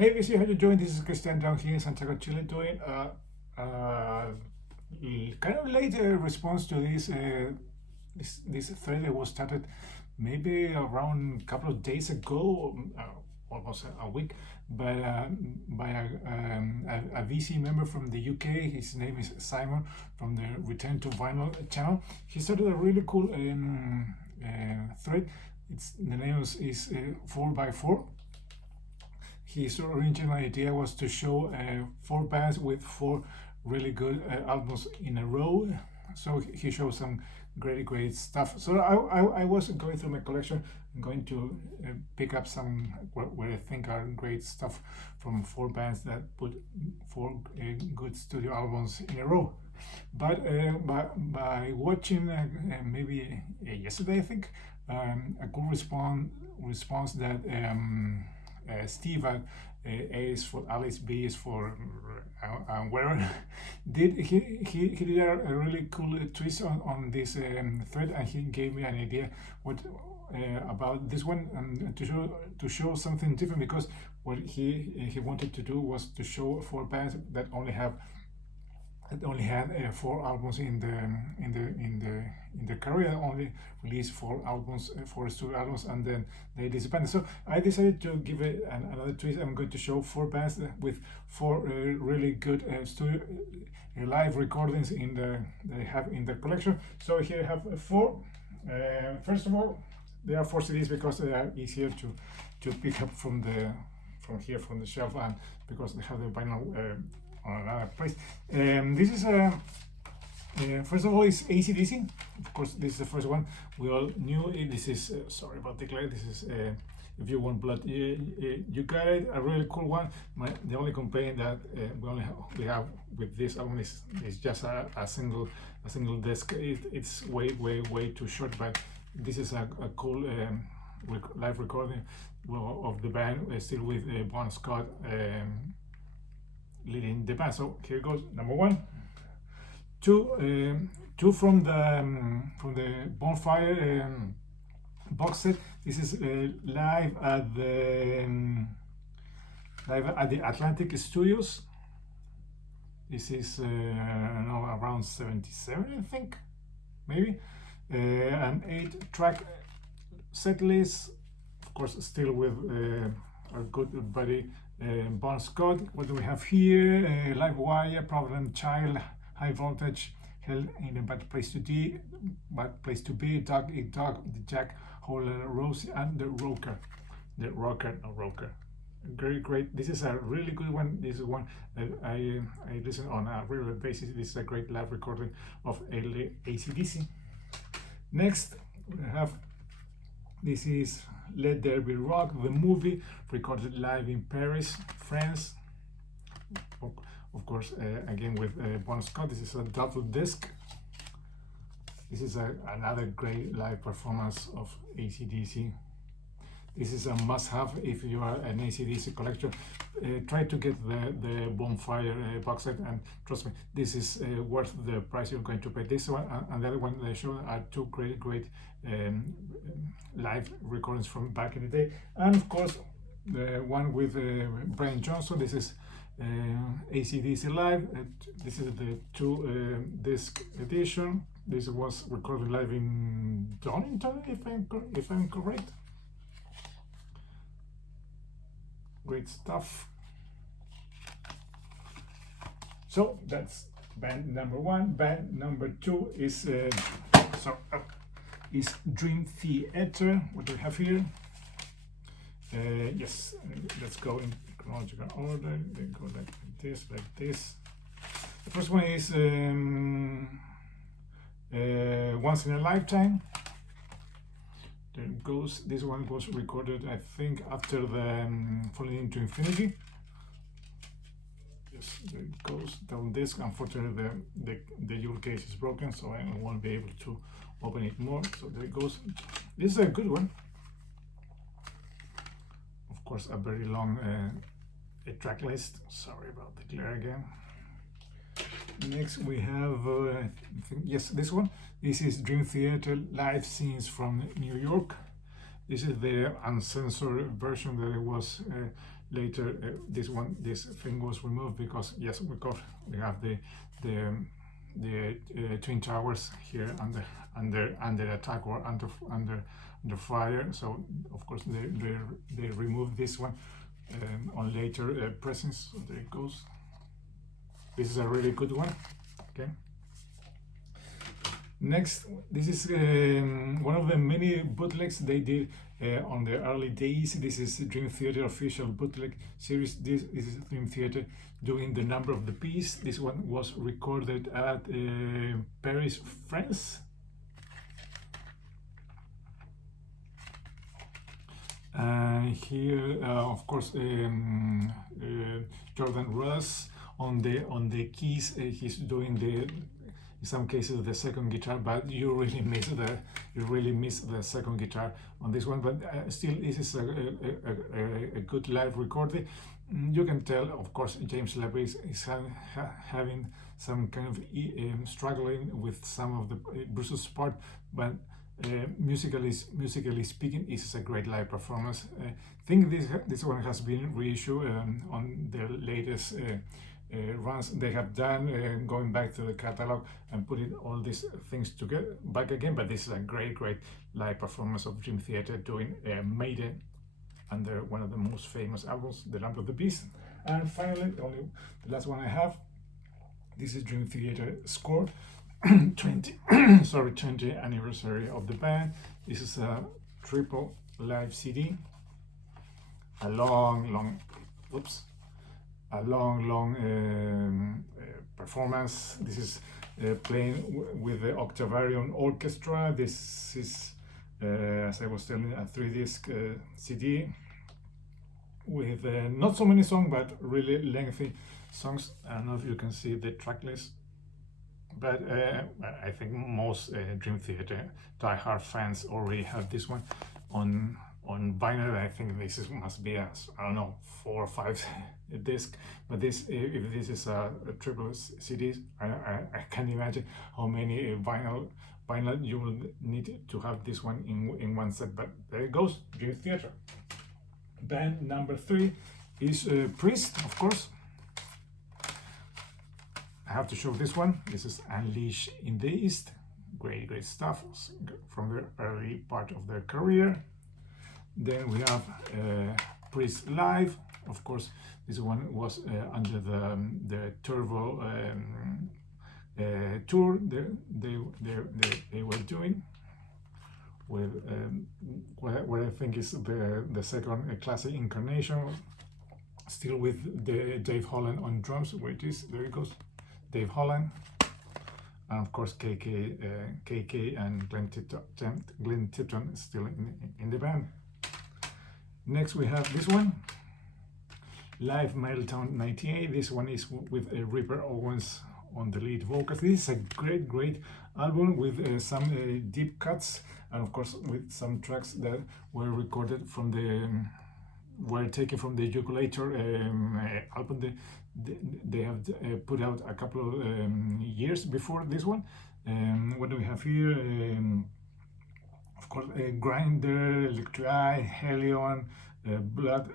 Hey VC, how you doing? This is Christian down here in Santiago, Chile, doing kind of late response to this thread that was started maybe around a couple of days ago, almost a week, by a VC member from the UK. His name is Simon from the Return to Vinyl channel. He started a really cool thread. The name is 4x4. His original idea was to show 4 bands with 4 really good albums in a row. So he showed some great stuff. So I was going through my collection, going to pick up some what I think are great stuff from 4 bands that put 4 good studio albums in a row. But by watching maybe yesterday, I think, a good response that Steve at A is for Alice, B is for where did he did a really cool twist on this thread, and he gave me an idea what about this one, to show something different, because what he wanted to do was to show 4 bands that only had 4 albums in the career, only released 4 albums, 4 studio albums, and then they disbanded. So I decided to give it another twist. I'm going to show 4 bands with 4 really good studio live recordings that I have in the collection. So here I have 4. First of all, there are 4 CDs because they are easier to pick up from the shelf, and because they have the vinyl on another place. This is first of all, is AC/DC. Of course, this is the first one. We all knew it. This is sorry about the glare. This is If You Want Blood, you got it. A really cool one. The only complaint that we have with this album is just a single disc. It's way too short, but this is a cool live recording of the band, still with Bon Scott leading the band. So here goes number 1. 2 from the Bonfire box set. This is live at the Atlantic Studios. This is around 77, I think, maybe. An 8-track set list, of course, still with our good buddy Bon Scott. What do we have here? Live Wire, Problem Child, High Voltage, Hell in a Bad Place to Be, Dog Eat Dog, The Jack, Holler, Rosie, and The Rocker. Great. This is a really good one. This is one that I listen on a regular basis. This is a great live recording of AC/DC. Next, we have, this is Let There Be Rock, the movie, recorded live in Paris, France. Of course, again with Bon Scott. This is a double disc. This is another great live performance of AC/DC. This is a must-have if you are an AC/DC collector. Try to get the Bonfire box set, and trust me, this is worth the price you're going to pay. This one and the other one they show are 2 great live recordings from back in the day. And of course, the one with Brian Johnson. This is AC/DC Live. This is the 2 disc edition. This was recorded live in Donington, if I'm correct. Great stuff. So that's band number 1. Band number 2 is Dream Theater. What do we have here? Yes, let's go in chronological order. They go like this. The first one is Once in a Lifetime. There goes. This one was recorded, I think, after the Falling into Infinity. Yes, there it goes down disc. Unfortunately, the jewel case is broken, so I won't be able to open it more. So there it goes. This is a good one. Of course, a very long track list. Sorry about the glare again. Next we have, yes, this one. This is Dream Theater, live scenes from New York. This is the uncensored version that it was later. This thing was removed because yes, we have the twin towers here under attack or under fire. So of course they removed this one on later pressings. So there it goes. This is a really good one. Okay. Next, this is one of the many bootlegs they did on the early days. This is Dream Theater official bootleg series. This is Dream Theater doing the number of the piece. This one was recorded at Paris, France. Here, of course, Jordan Russ on the keys. He's doing in some cases the second guitar, but you really miss the second guitar on this one. But still, this is a good live recording. You can tell, of course, James Levy is having some kind of struggling with some of the Bruce's part, but musically speaking, it's a great live performance. I think this one has been reissued on the latest runs they have done, going back to the catalog and putting all these things together back again. But this is a great live performance of Dream Theater doing Maiden under one of the most famous albums, The Lamp of the Beast. And finally, the last one I have, this is Dream Theater score 20 anniversary of the band. This is a triple live CD, a long performance. This is playing with the Octavarium Orchestra. This is, as I was telling, a 3-disc CD with not so many songs, but really lengthy songs. I don't know if you can see the track list, but I think most Dream Theater diehard fans already have this one on vinyl. I think this must be I don't know, 4 or 5 disc. But this, if this is a triple CD, I can't imagine how many vinyl you will need to have this one in one set. But there it goes, Dream Theater. Band number 3 is Priest, of course. I have to show this one. This is Unleash in the East. Great stuff from the early part of their career. Then we have Priest Live. Of course, this one was under the Turbo tour they were doing with what I think is the second classic incarnation, still with the Dave Holland on drums. Wait, there it goes, Dave Holland, and of course KK and Glenn Tipton still in the band. Next we have this one, Live Middletown 98. This one is with Ripper Owens on the lead vocals. This is a great album with some deep cuts, and of course with some tracks that were recorded from were taken from the Jugulator album they have put out a couple of years before this one. What do we have here? Of course, Grinder, Electric Eye, Helion, Blood.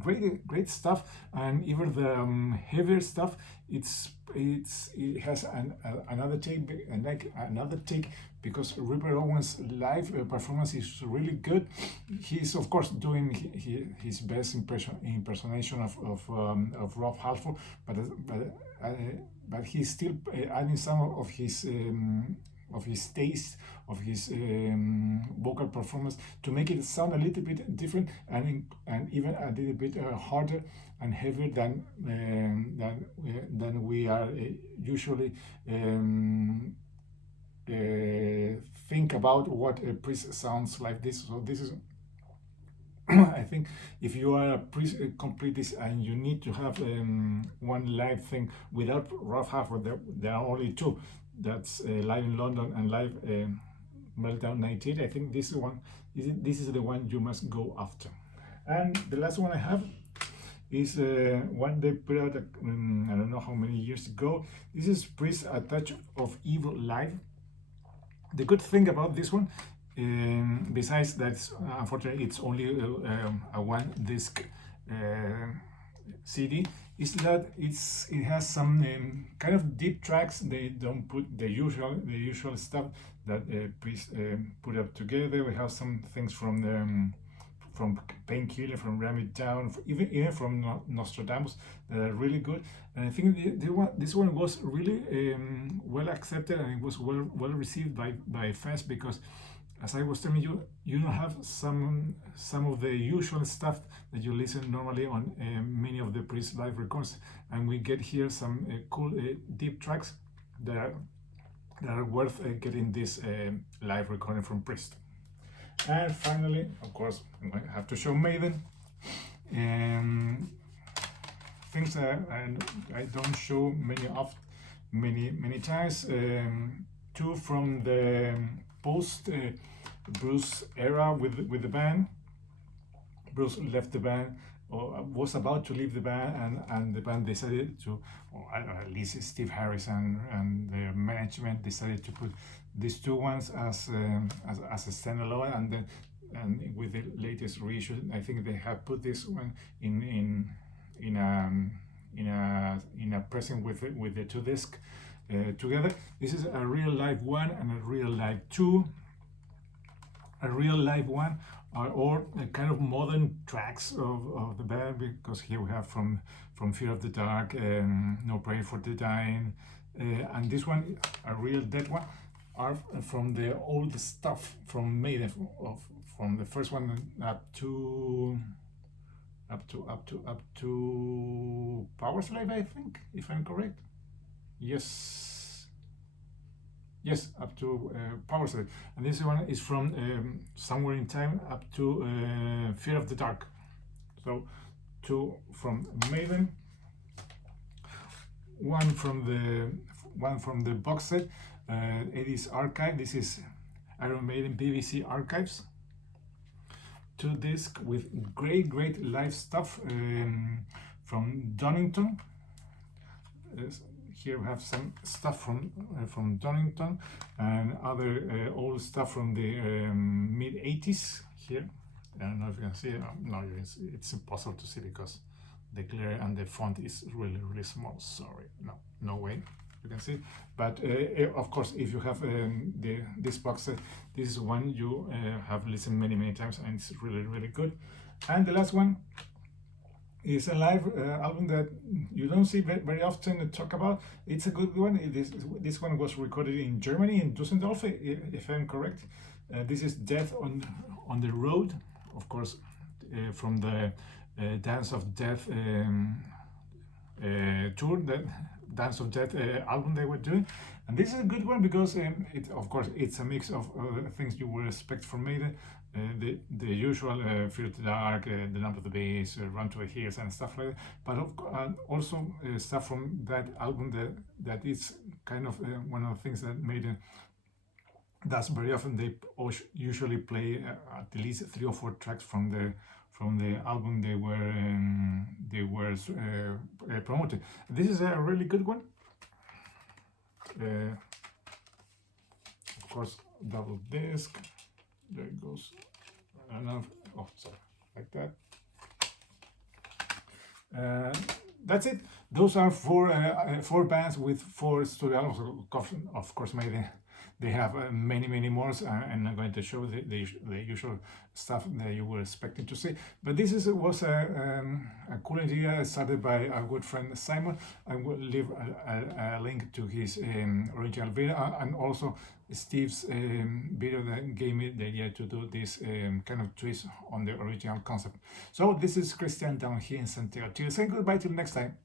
Great stuff. And even the heavier stuff, it has another take because Ripper Owens' live performance is really good. He's of course doing his best impersonation of Rob Halford, but he's still adding some of his taste, of his vocal performance to make it sound a little bit different and even a little bit harder and heavier than we are usually think about what a Priest sounds like this. So this is I think if you are a Priest completist and you need to have one live thing without Rob Halford, there are only 2. That's Live in London and Live Meltdown 98. I think this is the one you must go after. And the last one I have is one they put out I don't know how many years ago. This is Priest A Touch of Evil Live. The good thing about this one Besides that, unfortunately, it's only a one disc CD. Is that it has some kind of deep tracks. They don't put the usual stuff that priests put up together. We have some things from the from Painkiller, from Ram It Down, even from Nostradamus that are really good. And I think this one was really well accepted, and it was well received by fans because, as I was telling you, you don't have some of the usual stuff that you listen normally on many of the Priest live records, and we get here some cool deep tracks that are worth getting this live recording from Priest. And finally, of course, I have to show Maiden. Things that I don't show many times. Two from the post Bruce era with the band. Bruce left the band, or was about to leave the band, and the band decided to, or at least Steve Harris and the management decided to put these two ones as a standalone, and with the latest reissue, I think they have put this one in a pressing with the two disc together. This is a real live one and a real live two. A real live one are all kind of modern tracks of the band, because here we have from Fear of the Dark, No Prayer for the Dying, and this one, a real dead one, are from the old stuff from Maiden, from the first one up to Power Slave, I think, if I'm correct. Yes, up to Power Slave, and this one is from Somewhere in Time up to Fear of the Dark. So two from Maiden, one from the box set, 80s Archive. This is Iron Maiden BBC Archives. Two discs with great live stuff from Donington. Here we have some stuff from Donington, and other old stuff from the mid 80s. Here, I don't know if you can see it. No, it's impossible to see because the glare and the font is really small. Sorry, no way you can see. But of course, if you have this box set, this is one you have listened many times, and it's really good. And the last one is a live album that you don't see very often talk about. It's a good one. This one was recorded in Germany, in Düsseldorf, if I'm correct. This is Death on the Road, of course, from the Dance of Death tour, the Dance of Death album they were doing. And this is a good one because of course it's a mix of things you would expect from Maiden. The usual Fear of the Dark, The Number of the Beast, Run to the Hills and stuff like that, but also stuff from that album that is kind of one of the things that Maiden does very often. They usually play at least 3 or 4 tracks from the album they were promoting. This is a really good one. Of course, double disc. There it goes. Oh, sorry, like that. That's it. Those are 4 bands with 4 studio albums. Of course, maybe they have many more, and I'm going to show the usual stuff that you were expecting to see. But this was a cool idea started by our good friend Simon. I will leave a link to his original video, and also Steve's video that gave me the idea to do this kind of twist on the original concept. So this is Christian down here in Santiago. Till say goodbye till next time.